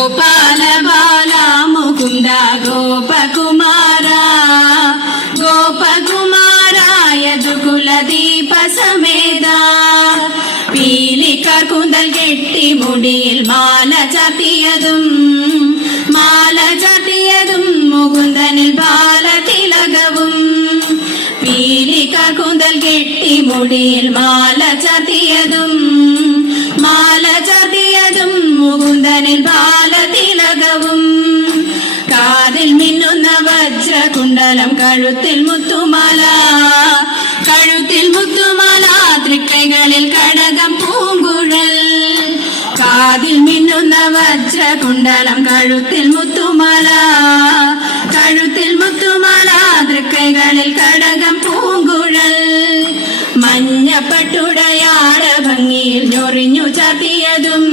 ഗോപാല ബാല മുകുന്ദ ഗോപകുമാര ഗോപകുമാര യദുകുലദീപ സമേത പീലിക്കാർ കൂന്തൽ കെട്ടി മുടിയിൽ മാല ചാത്തിയതും മുകുന്ദനിൽ ബാലതിലകവും പീലിക്കാർ കൂന്തൽ കെട്ടി മുടിയിൽ മാല ചാത്തിയതും മുകുന്ദനിൽ ബാലതിലകവും കാതിൽ മിന്നുന്ന വജ്രകുണ്ടലം കഴുത്തിൽ മുത്തുമാല തൃക്കൈകളിൽ കടകം പൂങ്കുഴൽ കാതിൽ മിന്നുന്ന വജ്രകുണ്ടലം കഴുത്തിൽ മുത്തുമാല തൃക്കൈകളിൽ കടകം പൂങ്കുഴൽ മഞ്ഞപ്പട്ടുടയാട ഭംഗിയിൽ ഞൊറിഞ്ഞു ചാത്തിയതും